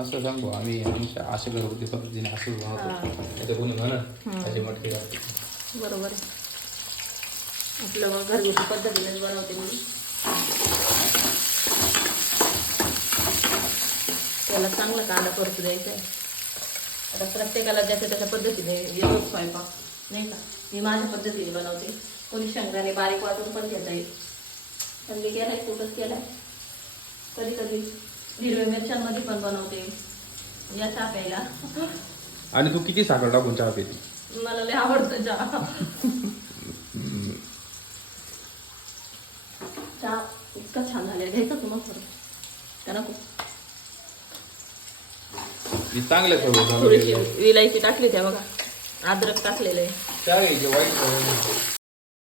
असं सांगू आम्ही आमच्या अशा घरगुती पद्धतीने असं बनवतो. नाही तर कोणी म्हणत असे मटके घालते. बरोबर आहे. आपलं मग घरगुती पद्धतीनेच बनवते मी. त्याला चांगला कांदा परतू द्यायचा आहे. आता प्रत्येकाला ज्याच्या त्याच्या पद्धतीने येतो स्वयंपाक नाही का. मी माझ्या पद्धतीने बनवते. कोणी शेंगदाणे बारीक वाटून पण घेता येईल, पण मी केलाय कुठंच केलाय. कधी कधी हिरव्या मिरच्यांमध्ये पण बनवते या चहा प्यायला. आणि तू किती साखर टाकून चहा पिते? मला लय आवडतं चहा. चहा इतका छान झाला घ्यायचा तुम्हाला खरं का नको. चांगल्या सवय थोडीशी विलायची टाकली त्या बघा, अद्रक टाकलेलं आहे. चहा घ्यायची वाईट सवय